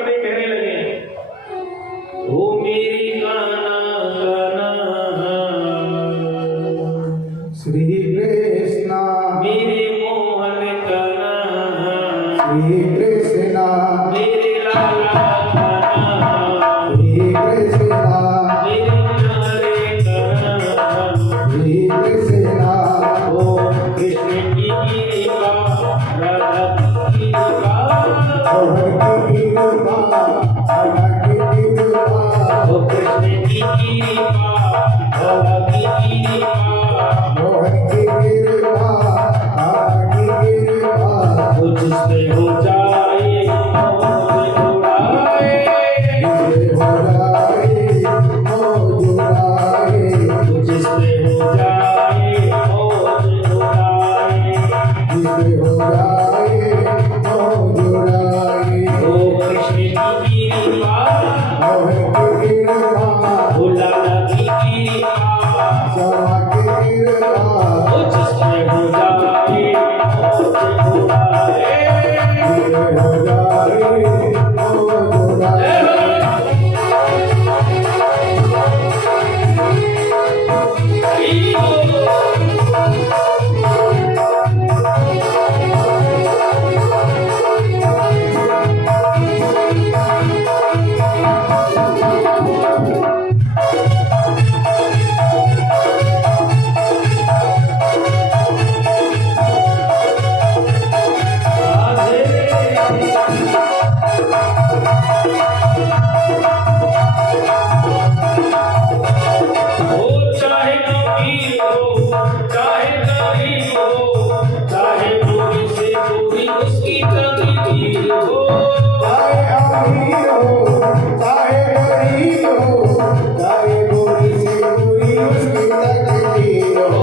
करते कहने लगे, ओ मेरी कान्हा कान्हा, श्री कृष्ण मेरे मोहन कान्हा, श्री कृष्ण मेरे लाला कान्हा, श्री कृष्ण मेरे प्यारे कान्हा, श्री कृष्ण ओ कृष्ण की कृपा, राधा की कृपा, मोहन की कृपा राधा की कृपा ओ कृष्ण की कृपा, राधा की कृपा, मोहन की कृपा राधा की कृपा वो जिसपे हो जाए मौज उड़ाए, जिसे हो जाए मौज उड़ाए वो जिसपे हो जाए मौज उड़ाए, जिसे हो जाए मौज उड़ाए ओ कृष्ण की कृपा, मोहन की कृपा ओ लाला की कृपा, श्यामा की कृपा वो जिसपे हो जाए मौज उड़ाए। जिसे हो जाए मौज उड़ाए चाहे अमीर हो, चाहे गरीब हो, चाहे पूरी से पूरी उसकी तकदीर हो, चाहे अमीर हो चाहे गरीब हो चाहे गोरी से गोरी उसकी तकदीर हो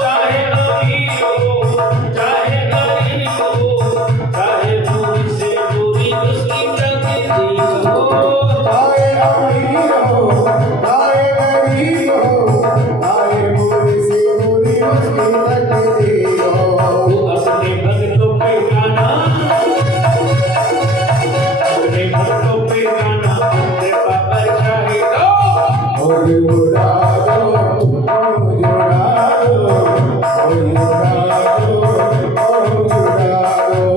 चाहे अमीर हो, चाहे गरीब हो, चाहे पूरी से पूरी उसकी तकदीर हो, चाहे अमीर हो चाहे गरीब हो चाहे गोरी से गोरी उसकी तकदीर हो वो अपने भक्तों पे गाना, अपने भक्तों पे गाना, कृपा बरसाए दो। और उड़ा दो और उड़ा दो और उड़ा दो और उड़ा दो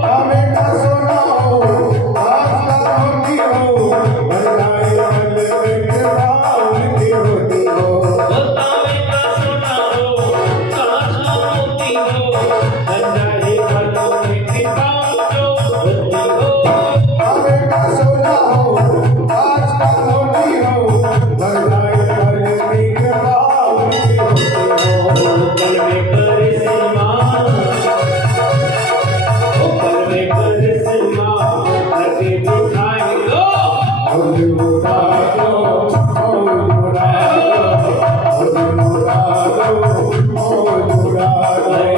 कामे का सोना हो आज का होती हो बनाए मन में कृपा उनकी होती हो कामे का सोना हो आज का होती हो बनाए मन में कृपा उनकी होती हो और उड़ा दो और उड़ा दो और उड़ा दो और उड़ा दो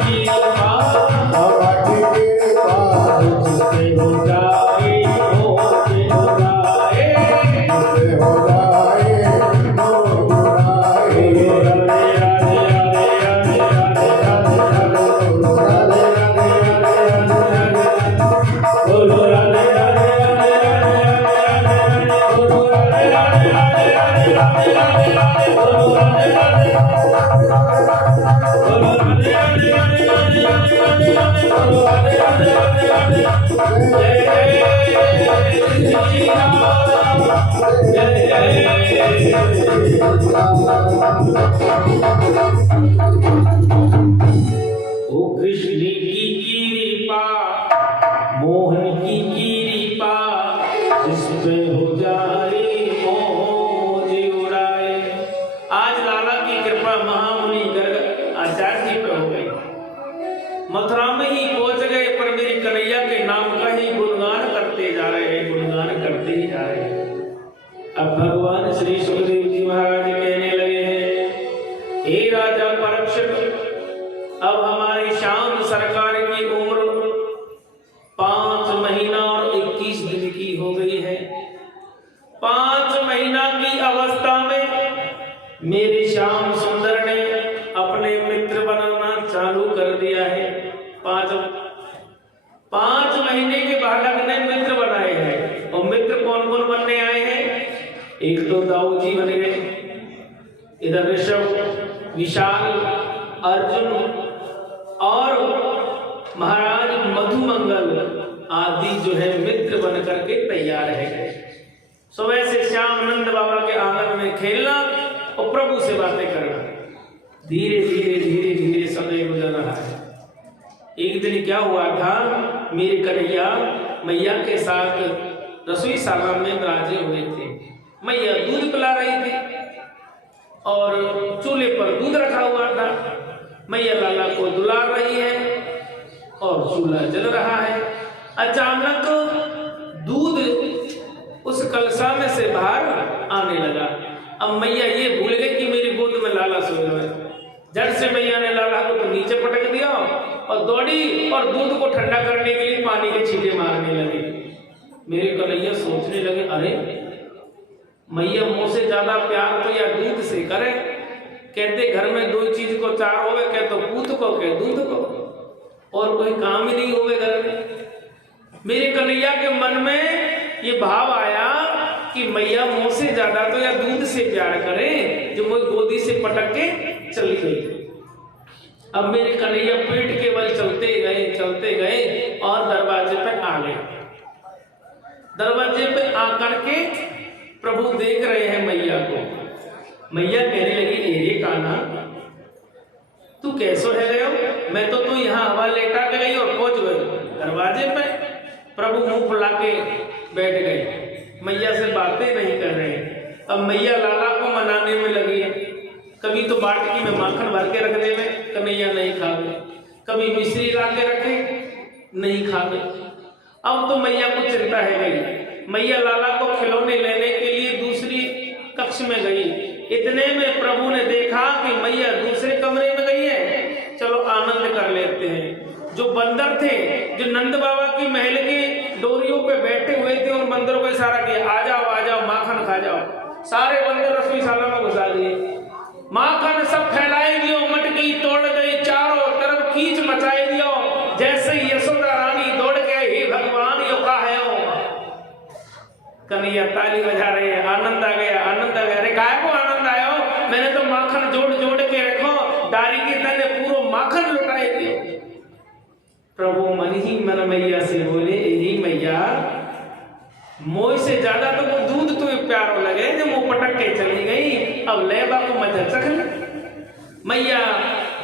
जिसकी कृपा बाबा की कृपा जिसे हो जाए मौज उड़ाए ओ कृष्ण की कृपा, मोहन की कृपा, जिस पे हो जाए मौज श्री सुखदेव जी महाराज कहने लगे हैं, हे राजा परीक्षित, अब हमारी श्याम सरकार की उम्र 5 महीना और 21 दिन की हो गई है। 5 महीना की अवस्था में मेरे श्याम सुंदर ने अपने मित्र बनाना चालू कर दिया है। 5 महीने के बालक ने मित्र बनाए हैं। और मित्र कौन कौन बनने आए हैं? एक तो दाऊ जी बन गए, इधर ऋषभ, विशाल, अर्जुन और महाराज मधुमंगल आदि जो है मित्र बन करके तैयार है। सुबह से श्याम नंद बाबा के आंगन में खेलना और प्रभु से बातें करना। धीरे धीरे समय गुजर रहा है। एक दिन क्या हुआ था, मेरे कन्हैया मैया के साथ रसोईशाला में विराजे हुए थे। मैया दूध पिला रही थी और चूल्हे पर दूध रखा हुआ था। मैया लाला को दुला रही है और चूल्हा जल रहा है। अचानक दूध उस कलसा में से बाहर आने लगा। अब मैया ये भूल गई कि मेरी गोद में लाला सोए हुए। झट से मैया ने लाला को तो नीचे पटक दिया और दौड़ी और दूध को ठंडा करने के लिए पानी के छींटे मारने लगे। मेरे कन्हैया सोचने लगे, अरे मैया मुँह से ज्यादा प्यार तो या दूध से करे। कहते घर में 2 चीज को चार होवे, कह तो पूत को कह दूध को, और कोई काम ही नहीं होवे घर में। मेरे कन्हैया के मन में ये भाव आया कि मैया मुँह से ज्यादा तो या दूध से प्यार करे, जो वो गोदी से पटक के चली गई। अब मेरे कन्हैया पेट के बल चलते गए और दरवाजे पे आ गए। दरवाजे पे आकर के प्रभु देख रहे हैं मैया को। मैया कहने लगी, एरे कान्हा तू कैसो है गयो? मैं तो तू यहाँ हवा लेटा के गई और पहुंच गई दरवाजे पे। प्रभु मुंह फुला के बैठ गए, मैया से बातें नहीं कर रहे। अब मैया लाला को मनाने में लगी है। कभी तो बाटकी में माखन भर के रख देवे, कन्हैया नहीं खावे। कभी मिश्री ला के रखे, नहीं खावे। अब तो मैया को चिंता है गई। मैया लाला को खिलौने लेने के लिए दूसरी कक्ष में गई। इतने में प्रभु ने देखा कि मैया दूसरे कमरे में गई है, चलो आनंद कर लेते हैं। जो बंदर थे, जो नंद बाबा की महल के डोरियों पे बैठे हुए थे, उन बंदरों को इशारा किया, आ जाओ माखन खा जाओ। सारे बंदर रसोईशाला में घुसा दिए। माखन सब फैलाए दियो, मटकी तोड़ गई, चारों तरफ कीच मचाए दियो। जैसे यशोदा रानी दौड़ के, हे भगवान यो का है हो। कन्हैया ताली बजा रहे हैं, आनंद आ गया। अरे काय को आनंद आयो? मैंने तो माखन जोड़ के रखो, दारी की तने पूरा माखन लुटाए दियो। प्रभु मन ही मन मैया से बोले, यही मैया मोह से ज्यादा तो वो दूध तुम्हें प्यारो लगे जो मुंह पटक के चली गई। अब लेबा को मजा चख ले। मैया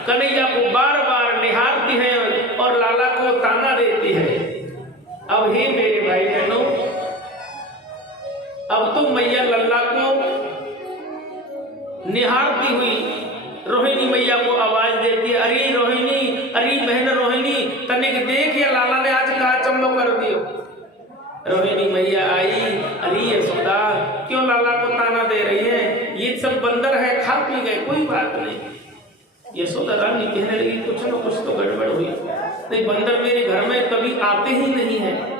कन्हैया को बार बार निहारती है और लाला को ताना देती है। अब हे मेरे भाई बहनों, अब तो मैया लल्ला को निहारती हुई रोहिणी मैया को आवाज देती है, अरे रोहिणी, अरे बहन रोहिणी, तनिक देख या लाला ने आज कहा चंबो कर दियो। रोहिणी मैया आई, अरे यशोदा क्यों लाला को ताना दे रही है? ये सब बंदर है, खा पी गए, कोई बात नहीं। यशोदा रानी कहने लगी, कुछ न कुछ तो गड़बड़ हुई। नहीं, बंदर मेरे घर में कभी आते ही नहीं है।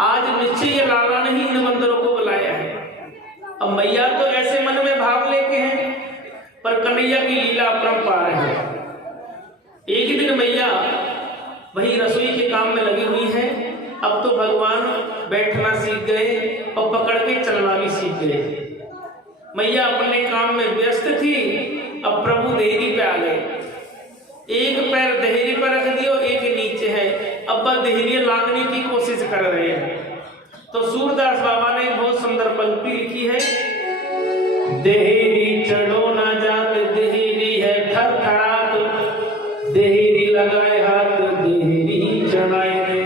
आज निश्चय ये लाला ने ही इन बंदरों को बुलाया है। अब मैया तो ऐसे मन में भाव लेके हैं, पर कन्हैया की लीला अपरंपार है। एक दिन मैया वही रसोई के काम में लगी हुई है। अब तो भगवान बैठना सीख गए और पकड़ के चलना भी सीख गए। मैया अपने काम में व्यस्त थी। अब प्रभु देहरी पे आ गए। एक पैर देहरी पर रख दियो, एक नीचे है। अब वह देहरी लांगने की कोशिश कर रहे हैं। तो सूरदास बाबा ने बहुत सुंदर पंक्ति लिखी है, देहरी चढ़ो ना जात, देहरी है थरथरात, देहरी लगाए हाथ, देहरी चढ़ाए रे।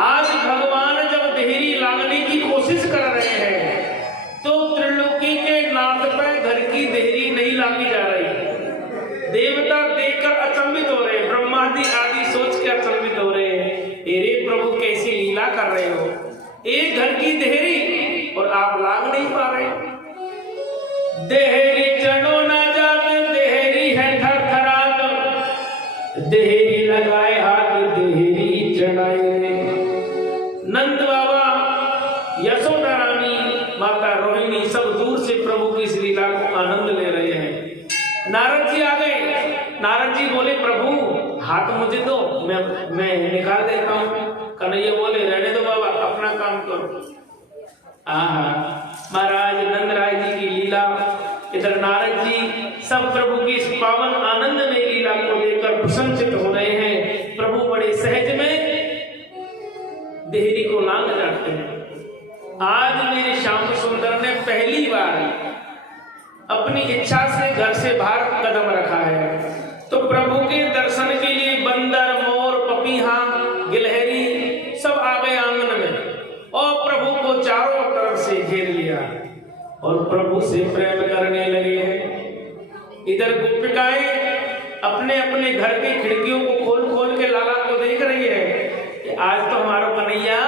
आज भगवान जब देहरी लांगने की कोशिश कर रहे हैं तो त्रिलोकी के नाथ पर घर की देहरी नहीं लांगी जा रही। देवता देखकर अचंभित हो रहे, ब्रह्मादि आदि सोच के अचंभित हो रहे हैं, अरे प्रभु कैसी लीला कर रहे हो, एक घर की देहरी और आप लांग नहीं पा रहे। मुनि सब दूर से प्रभु की इस लीला को आनंद ले रहे हैं। नारद जी आ गए। नारद जी बोले प्रभु हाथ मुझे दो, मैं निकाल देता हूँ। कन्हैया बोले रहने दो बाबा, अपना काम करो। महाराज नंदराय जी की लीला, इधर नारद जी सब प्रभु की इस पावन आनंद में लीला को लेकर प्रसन्नचित हो रहे हैं। प्रभु बड़े सहज में देहरी को लांग जाते हैं। आज मेरे श्याम सुंदर ने पहली बार अपनी इच्छा से घर से बाहर कदम रखा है, तो प्रभु के दर्शन के लिए बंदर, मोर, पपीहा, गिलहरी सब आ गए आंगन में और प्रभु को चारों तरफ से घेर लिया और प्रभु से प्रेम करने लगे हैं। इधर गोपिकाएं अपने अपने घर की खिड़कियों को खोल खोल के लाला को देख रही है कि आज तो हमारा कन्हैया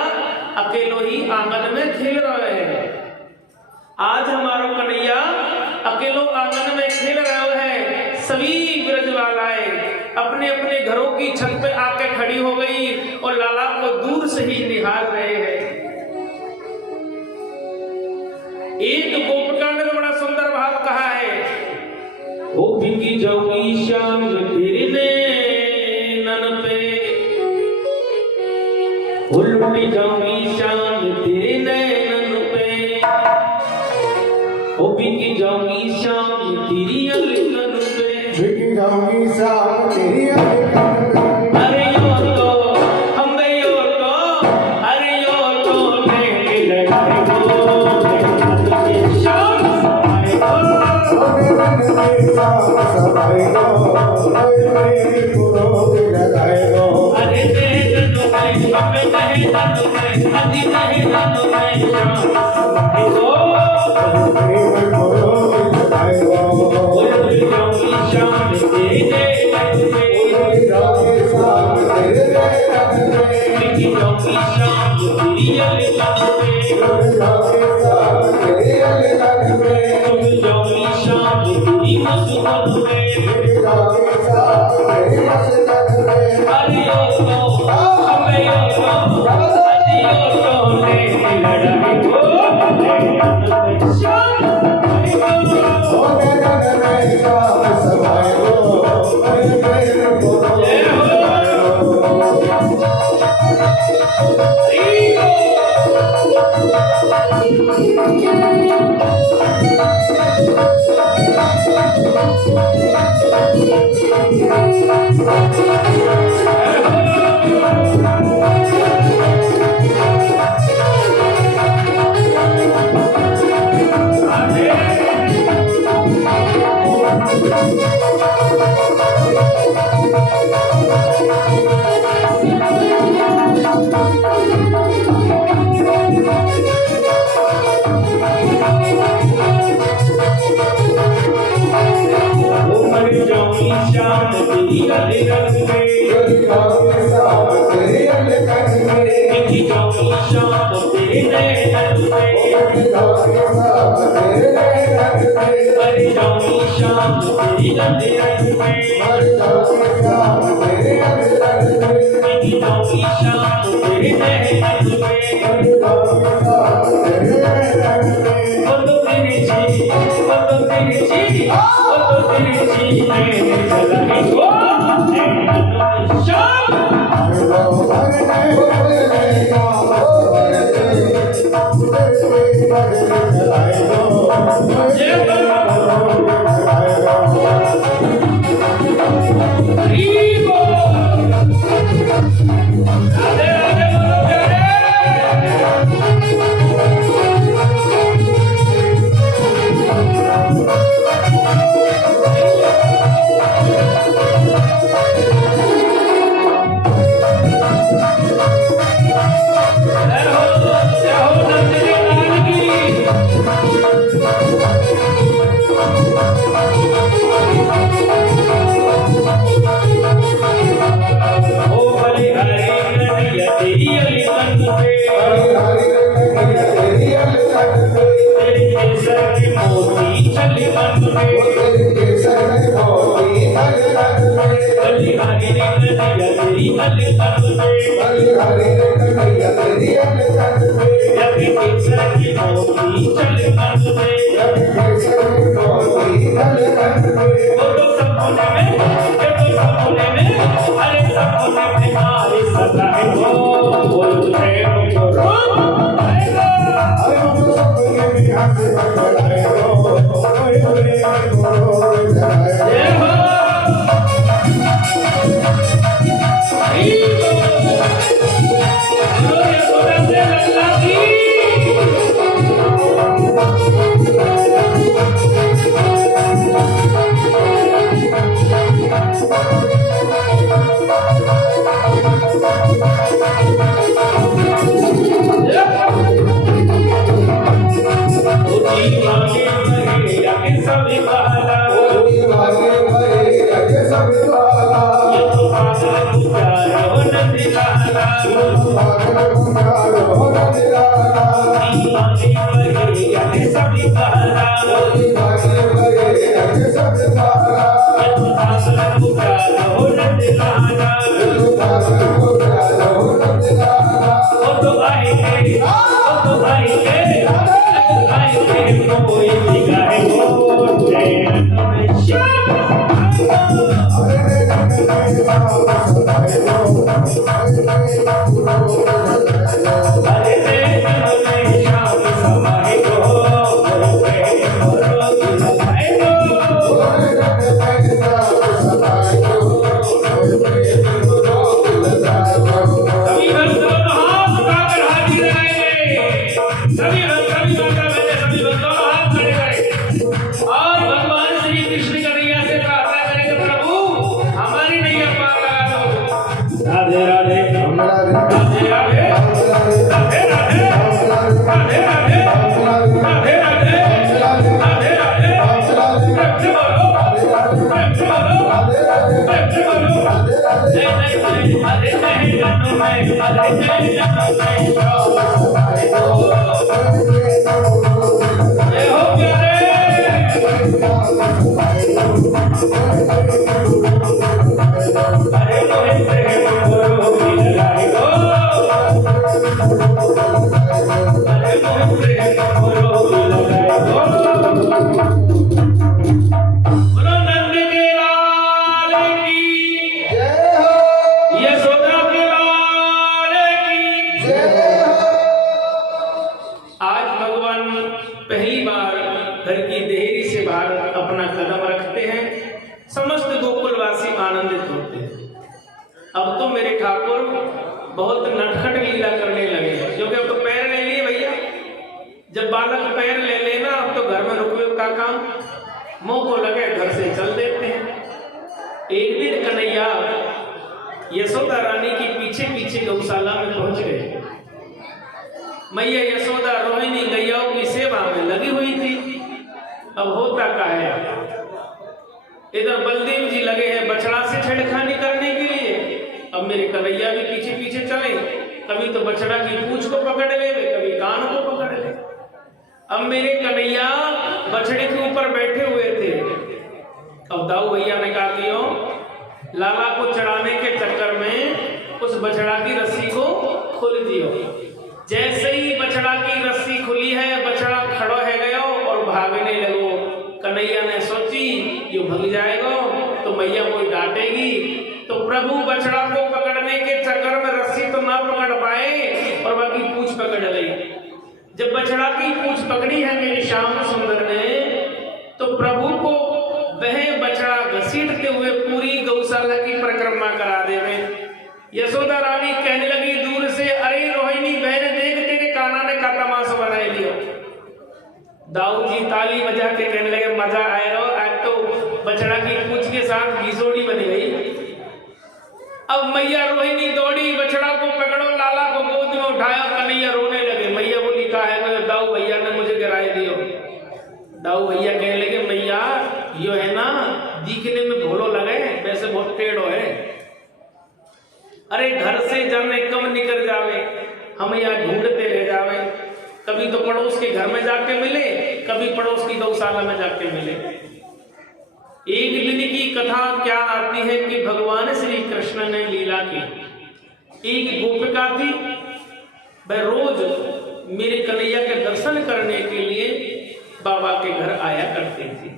अकेलो ही आंगन में खेल रहे हैं। आज हमारा कन्हैया अकेलो आंगन में खेल रहे हैं। सभी ब्रजबालाएं अपने अपने घरों की छत पे आके खड़ी हो गई और लाला को दूर से ही निहार रहे हैं। एक गोपिका ने बड़ा सुंदर भाव कहा है, ओ बिकी जाऊंगी श्याम तेरे नैनन पे, उल्टी जाऊंगी श्याम तेरे नैनन पे, ओ बिकी जाऊंगी श्याम तेरी अलगन पे, बिकी जाऊंगी श्याम तेरी अलगन पे। अरे यो तो हमें यो तो, अरे यो तो लेके लगाए गो श्याम आए गो, सबाई गो मेरे गुरु के लगाए गो। अरे देख तो मैं हमें नहीं जानो मैं अजी नहीं जानो मैं श्याम आए गो, मेरे गुरु के लगाए गो। उल्टी जाऊंगी श्याम तेरे नैनन पे, उल्टी जाऊंगी श्याम तेरे नैनन पे, बिकी जाऊंगी श्याम तेरी अलगन पे, उल्टी जाऊंगी श्याम तेरे अलगन पे, उल्टी जाऊंगी श्याम तेरी मस्जिद में, बिकी जाऊंगी श्याम तेरे अलगन पे। अरे यो तो हमें यो तो, अजी यो तो लेके लड़ाई गो नैनन पे श्याम आए गो। ओ नैनन में श्याम सबाई गो मेरे गुरु के लगाए गो। श्याम तेरी अलगन पे, बिकी जाऊंगी श्याम तेरे अलगन पे, बिकी जाऊंगी श्याम तेरे नैनन पे, बिकी जाऊंगी श्याम तेरे नैनन पे, अरे जाऊंगी श्याम तेरी अलगन पे, मर जाऊंगी श्याम तेरे अलगन पे, बिकी जाऊंगी श्याम तेरे नैनन पे, बिकी जाऊंगी श्याम तेरे नैनन पे। वो तो तेरी जी, वो तो तेरी जी, वो तो तेरी जी मैंने चलाई गो नैनन पे श्याम। राधे राधे बोलो प्यारे। हरि हरि कन्हैया तेरी अलग में अभी केसर की मोती चल कंध में अभी केसर की मोती अलग में वो तो सब होने में ये तो सब होने में अरे सब होने में मारी सदा है वो बोल तुझे को रोक आएगा अरे हम तो सब के भी हाथ से पकड़ाए हो ओए ओए को जगाए जय हो सभी बाला आगे बढ़े रखे सब द्वारा ये तो पागल पुकारो नंदी लाला आगे पुकारो निराला आगे बढ़े आगे सभी बाला आगे बढ़े रखे सब द्वारा ये तो पागल पुकारो नंदी लाला आगे पुकारो निराला वो तो आएंगे कोई दिखाए वो जय अरे श्याम समाए सभी भक्तों हाथ उठाकर हाजिर रहेंगे सभी भक्तों हाथ खड़े करें और भगवान श्री कृष्ण कन्हैया से प्रार्थना करेंगे प्रभु हमारी नैया पार लगा दो राधे राधे राधे राधे राधे राधे राधे राधे राधे राधे राधे प्रेम से बोलो प्रेम से बोलो प्रेम से बोलो जय जय जय हरे जय जनो में हरे जय जनो में जय हो प्यारे अरे मोहे प्रेम करो मिलाए गो अरे मोहे प्रेम करो मिलाए गो बोलो नंद के लाल की जय हो यशोदा के लाल की जय हो आज भगवान पहली बार घर की देहरी से बाहर अपना कदम रखते हैं समस्त गोकुलवासी आनंदित होते हैं अब तो मेरे ठाकुर बहुत नटखट लीला करने लगे हैं क्योंकि अब तो पैर ले लिए भैया जब बालक पैर ले लेना अब तो घर में रुकवे का काम मुंह को लगे घर से चल देते हैं एक दिन कन्हैया यशोदा रानी के पीछे पीछे गौशाला में पहुंच गए मैया यशोदा रोहिणी गैयाओं की सेवा में लगी हुई थी अब होता क्या है इधर बलदेव जी लगे हैं बछड़ा से छेड़खानी करने के लिए अब मेरे कन्हैया भी पीछे पीछे चले कभी तो बछड़ा की पूंछ को पकड़ ले कभी कान को पकड़ ले अब मेरे कन्हैया बछड़े के ऊपर बैठे हुए थे अब दाऊ भैया ने कहा कि लाला को चढ़ाने के चक्कर में उस बछड़ा की रस्सी को खोल दियो जैसे ही बछड़ा की रस्सी खुली है बछड़ा खड़ो है गयो और भागने लगो कन्हैया ने सोची ये भग जाएगा तो मैया कोई डांटेगी तो प्रभु बछड़ा को पकड़ने के चक्कर में रस्सी तो ना पकड़ पाए और बाकी पूंछ पकड़ ली जब बछड़ा की पूंछ पकड़ी है मेरे श्याम सुंदर ने तो प्रभु को वह बछड़ा घसीटते हुए पूरी गौशाला की परिक्रमा करा देवे यशोदा रानी कहने लगी दूर से अरे रोहिणी बहन देख तेरे काना ने का तमाशा बनाए लियो दाऊ जी ताली बजा के कहने लगे मजा आया आज तो बछड़ा की पूंछ के साथ घिसोड़ी बनी गई अब मैया रोहिणी दौड़ी बछड़ा को पकड़ो लाला को गोद में उठाया कन्हैया रोने लगे मैया बोली कहा है दाऊ भैया ने मुझे गिराए दियो दाऊ भैया कहने लगे मैया यो है ना दिखने में भोलो लगे वैसे बहुत टेढ़ो है अरे घर से जाने कम निकल जावे हम यहाँ ढूंढते रह जावे कभी तो पड़ोस के घर में जाके मिले कभी पड़ोस की गौशाला में जाके मिले एक दिन की कथा क्या आती है कि भगवान श्री कृष्ण ने लीला की एक गोपिका थी वह रोज मेरे कन्हैया के दर्शन करने के लिए बाबा के घर आया करती थी।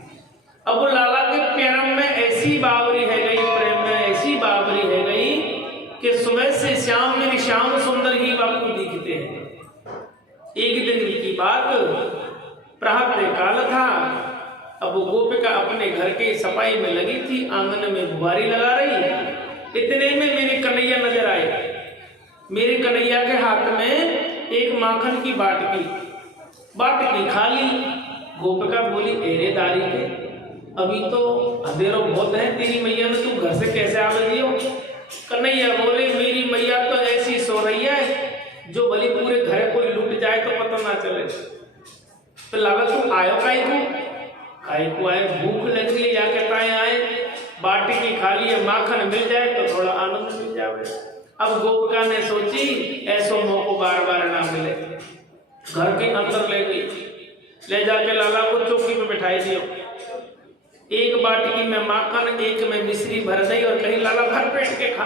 अब वो लाला के प्रेम में ऐसी बावरी है गई, प्रेम में ऐसी बावरी है गई कि सुबह से शाम मेरी श्याम सुंदर ही बापू दिखते हैं। एक दिन की बात, प्रातः काल था। अब वो गोपिका अपने घर के सफाई में लगी थी, आंगन में बुआरी लगा रही। इतने में मेरे कन्हैया नजर आए। मेरे कन्हैया के हाथ में एक माखन की बाटकी खाली। गोपिका बोली, एरे दारी के अभी तो अंधेरो बहुत है, तेरी मैया ने तू घर से कैसे आ गई हो? कन्हैया बोले, मेरी मैया तो ऐसी सो रही है जो भली पूरे घर कोई लूट जाए तो पता ना चले। तो लाला तू आयो काहे को आए? भूख लग रही है, जाके ताए आए, बाटकी खाली है, माखन मिल जाए तो थोड़ा आनंद मिल जाए। अब गोपिका ने सोची ऐसो मौको बार बार ना मिले, घर के अंदर ले गई, ले जाके लाला को चौकी पे बिठाई दियो। एक बाटकी में माखन, एक में मिश्री भर गई और कहीं लाला भर पेट के खा।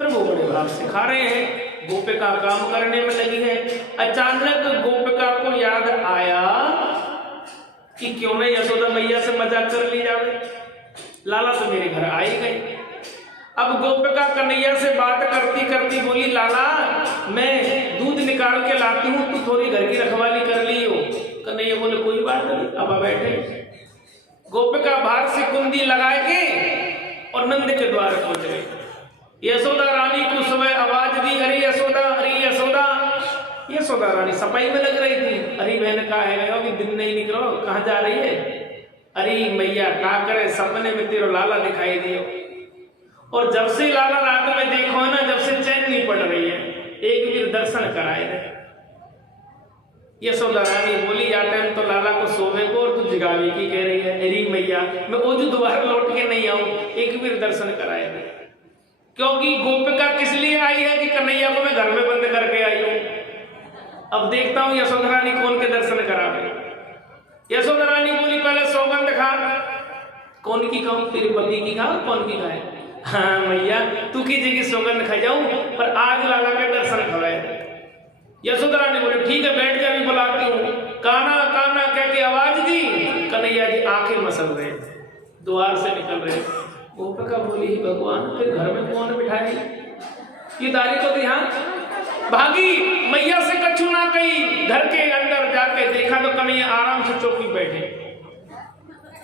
प्रभु बड़े भाव से खा रहे हैं, गोपिका काम करने में लगी है। अचानक गोपिका को याद आया कि क्यों नहीं यशोदा मैया से मजाक कर ली जावे। लाला तो मेरे घर आ ही गए। अब गोपिका कन्हैया से बात करती करती बोली, लाला मैं दूध निकाल के लाती हूँ, तू थोड़ी घर की रखवाली कर ली हो। कन्हैया बोले, कोई बात नहीं, अब बैठे। गोपिका बाहर से कुंडी लगाए के और नंद के द्वार पहुंच गई। यशोदा रानी को सुबह आवाज दी, अरे यशोदा, अरे यशोदा। यशोदा रानी सफाई में लग रही थी। अरे बहन कहा है, अभी दिन नहीं निकलो, कहाँ जा रही है? अरे मैया क्या करे, सपने में तेरा लाला दिखाई दियो। और जब से लाला रात में देखो ना, जब से चैन नहीं पड़ रही है, एक भी दर्शन कराए रहे। यशोदा रानी बोली, या टाइम तो लाला को सोवे को और तू जगावे की कह रही है। अरे मैया मैं ओजू दोबारा लौट के नहीं आऊं, एक भी दर्शन कराए रहे। क्योंकि गोपिका किस लिए आई है कि कन्हैया को मैं घर में बंद करके आई हूं। अब देखता हूं यशोदा रानी कौन के दर्शन करावे। यशोदा रानी बोली, पहले सौगंध खा। कौन की खाऊं? तेरे पति की खा, कौन की खाए? हाँ मैया तू की जगह सौगंध खा जाऊं, पर आज लाला के दर्शन खवाए। यशोदा रानी बोले, ठीक है बैठ जा, भी बुलाती हूँ। काना काना कह के आवाज दी। कन्हैया जी आंखें मसल रहे, द्वार से निकल रहे। गोपिका बोली, भगवान फिर घर में कौन बिठाए? ये दारी को ध्यान भागी, मैया से कछु ना कही। घर के अंदर जाके देखा तो कन्हैया आराम से चौकी बैठे।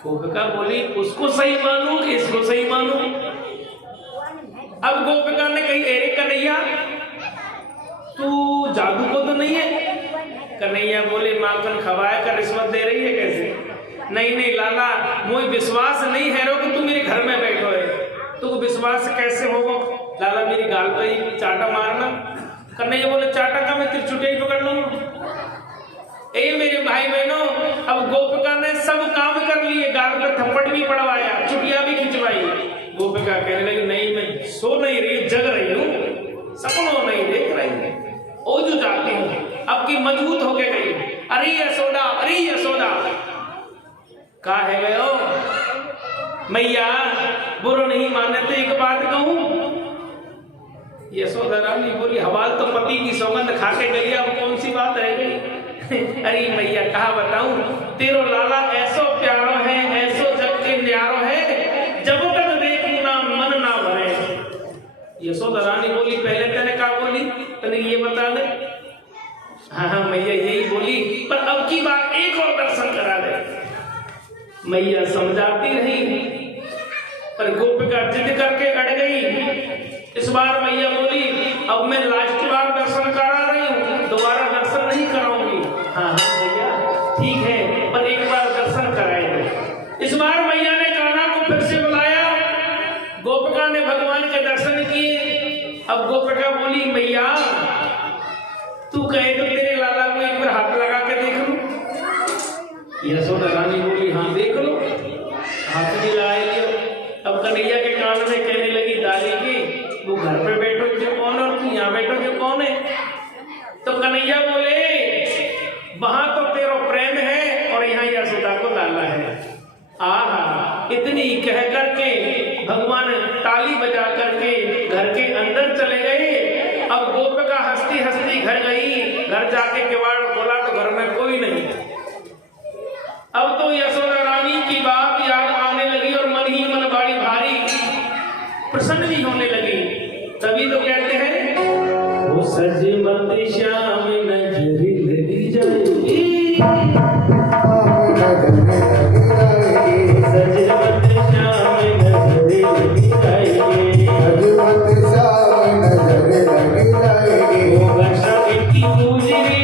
गोपिका बोली, उसको सही मानू कि इसको सही मानू? अब गोपिका ने कही, अरे कन्हैया तू जादू को तो नहीं है? कन्हैया बोले, माखन खवाए कर रिश्वत दे रही है कैसे? नहीं नहीं लाला, मुझे विश्वास नहीं है रो कि तू मेरे घर में बैठो है, तो विश्वास कैसे होगा? लाला मेरी गाल पे ही चाटा मारना। कन्हैया बोले, चाटा का मैं त्रिचुटिया ही पकड़ लूंगा। ए मेरे भाई बहनों, अब गोपिका ने सब काम कर लिए, गाल पे थप्पड़ भी पड़वाया, चुटिया भी खिंचवाई। गोपिका कहने लगी, नहीं मैं सो नहीं रही, जग रही हूँ, सपनों नहीं देख रही हूँ, ओजू जाती हूँ। अब की मजबूत होके गई। अरे यशोदा, अरे यशोदा। कहा है गयो मैया, बुरो नहीं माने तो एक बात कहूं। यशोदा रानी बोली, हवाल तो पति की सौगंध खा के गई, अब कौन सी बात रह गई? अरे मैया कहा बताऊं, तेरो लाला ऐसो प्यारो है, ऐसो जग के न्यारो है, जब तक देखूं ना मन ना भरे। यशोदा रानी बोली, पहले तेने कहा बोली, तने ये बता दे। हाँ मैया यही बोली, पर अब की बार एक और दर्शन करा दे। मैया समझाती रही, पर गोपिका जिद करके अड़ गई। इस बार मैया बोली, अब मैं लास्ट बार दर्शन करा रही हूँ, दोबारा दर्शन नहीं कराऊंगी। हाँ भैया ठीक है, पर एक बार दर्शन कराए। इस बार मैया ने कान्हा को फिर से बुलाया। गोपिका ने भगवान के दर्शन किए। अब गोपिका बोली, मैया तू कहे तो तेरे लाला को एक बार हाथ लगा के देख लूं। यशोदा रानी बोली, हाँ देख लो। हाथ भी लगा लिया। अब कन्हैया के कान में कहने लगी, दादी की वो घर पे बैठो जो कौन और तू यहाँ बैठो जो कौन है? तो कन्हैया बोले, वहां तो तेरा प्रेम है और यहाँ यशोदा को लाला है। आहा, इतनी कह करके भगवान ताली बजा करके घर के अंदर चले गए। अब गोपिका हंसती हंसती घर गई, घर जाके किवाड़ खोला तो घर में कोई नहीं। अब तो यशोदा रानी की बात याद आने लगी और मन ही मन बड़ी भारी प्रसन्न भी होने लगी। तभी तो कहते हैं वो सज मत श्याम नजरी लगी जाएगी, सज मत श्याम नजरी लगी जाएगी, वो वर्षा की पूजरी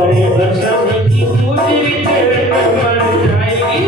अरे वर्षा की पूजरी तेरे पर मर जाएगी।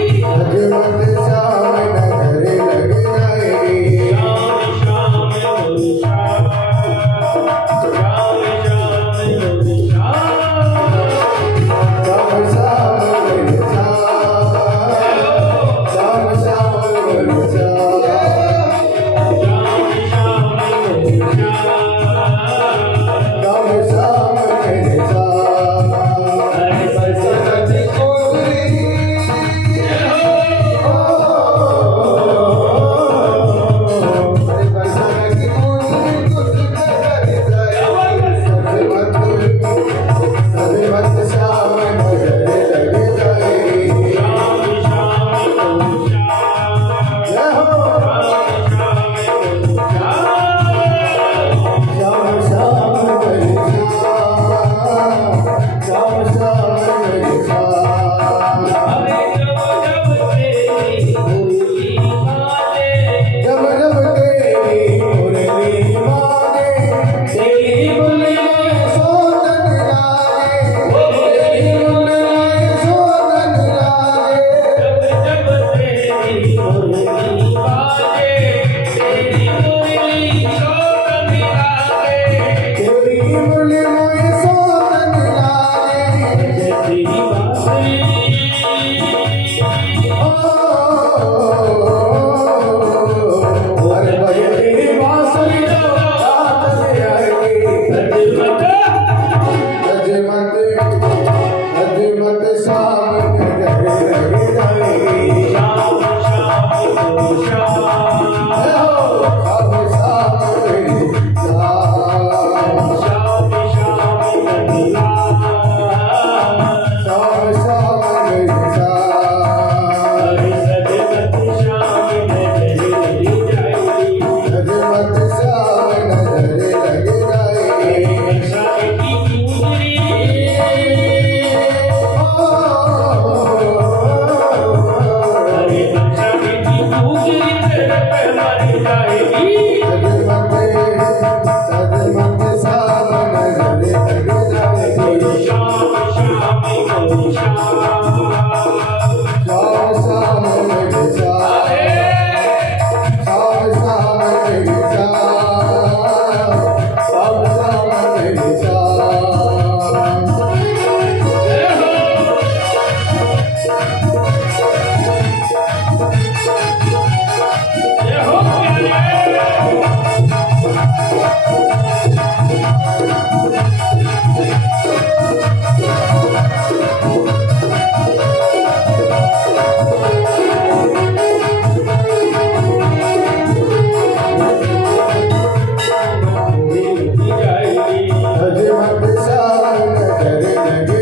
लगे